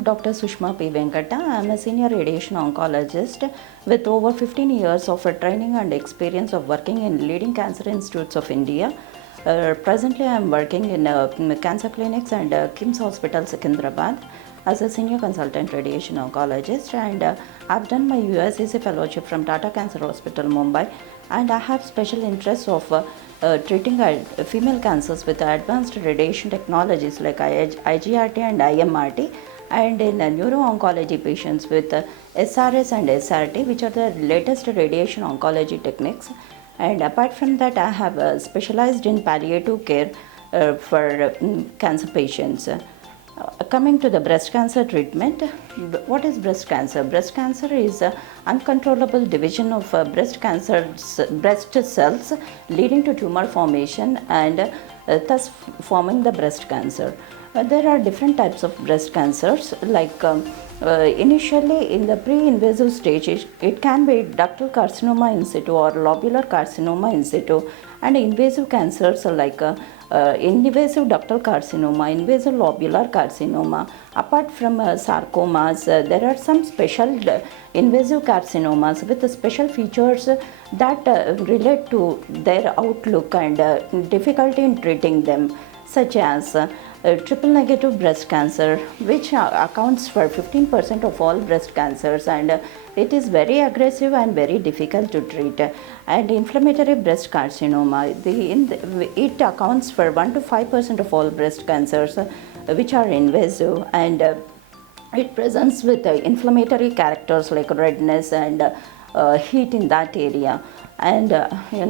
am Dr. Sushma P Venkata. I am a senior radiation oncologist with over 15 years of training and experience of working in leading cancer institutes of India. Presently, I am working in cancer clinics and KIMS Hospital, Secunderabad as a senior consultant radiation oncologist, and I've done my USCC fellowship from Tata Cancer Hospital, Mumbai, and I have special interest of treating female cancers with advanced radiation technologies like IGRT and IMRT, and in neuro-oncology patients with SRS and SRT, which are the latest radiation oncology techniques. And apart from that, I have specialized in palliative care for cancer patients. Coming to the breast cancer treatment, what is breast cancer? Breast cancer is uncontrollable division of breast cells leading to tumor formation and thus forming the breast cancer. There are different types of breast cancers, like initially in the pre-invasive stage, it can be ductal carcinoma in situ or lobular carcinoma in situ, and invasive cancers like invasive ductal carcinoma, invasive lobular carcinoma. Apart from sarcomas, there are some special invasive carcinomas with special features that relate to their outlook and difficulty in treating them, such as triple negative breast cancer, which accounts for 15% of all breast cancers, and it is very aggressive and very difficult to treat. And inflammatory breast carcinoma, it accounts for 1 to 5% of all breast cancers, which are invasive, and it presents with inflammatory characters like redness and heat in that area. And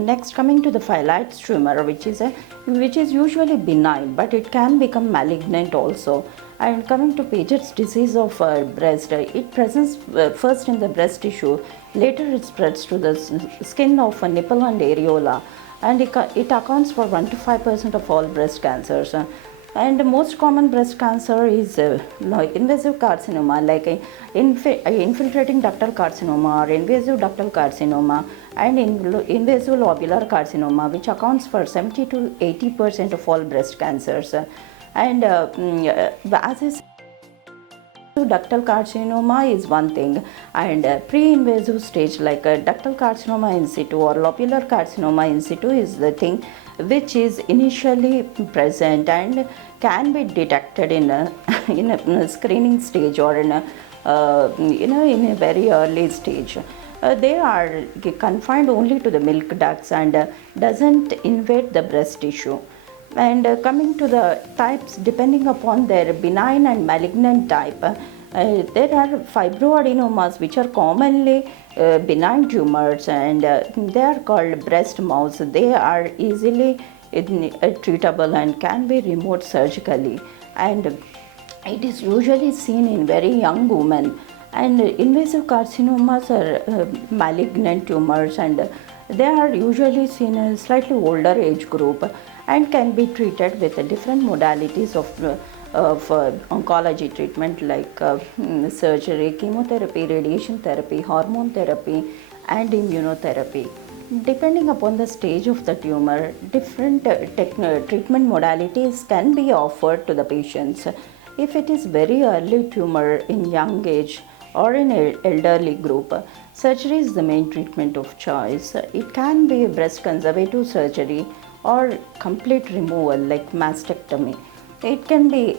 next, coming to the phyllite tumor, which is usually benign, but it can become malignant also. And coming to Paget's disease of breast, it presents first in the breast tissue, later it spreads to the skin of nipple and areola, and it accounts for 1 to 5% of all breast cancers. And the most common breast cancer is invasive carcinoma, like infiltrating ductal carcinoma or invasive ductal carcinoma, and invasive lobular carcinoma, which accounts for 70 to 80% of all breast cancers. And as is, ductal carcinoma is one thing, and pre-invasive stage like ductal carcinoma in situ or lobular carcinoma in situ is the thing which is initially present and can be detected in a screening stage or in a very early stage. They are confined only to the milk ducts and doesn't invade the breast tissue. And coming to the types, depending upon their benign and malignant type, there are fibroadenomas, which are commonly benign tumors, and they are called breast mouse. They are easily treatable and can be removed surgically, and it is usually seen in very young women. And invasive carcinomas are malignant tumors, and they are usually seen in a slightly older age group and can be treated with different modalities of oncology treatment, like surgery, chemotherapy, radiation therapy, hormone therapy, and immunotherapy. Depending upon the stage of the tumor, different treatment modalities can be offered to the patients. If it is very early tumor in young age or in an elderly group, surgery is the main treatment of choice. It can be breast conservative surgery or complete removal like mastectomy. It can be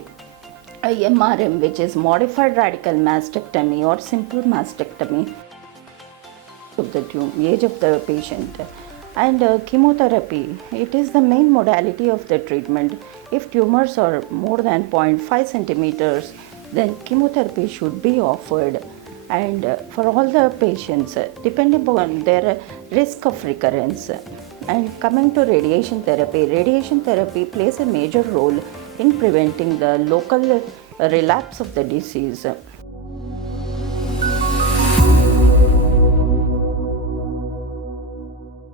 a MRM, which is modified radical mastectomy, or simple mastectomy of the age of the patient. And chemotherapy, it is the main modality of the treatment. If tumors are more than 0.5 centimeters, then chemotherapy should be offered. And for all the patients, depending upon their risk of recurrence. And coming to radiation therapy plays a major role in preventing the local relapse of the disease.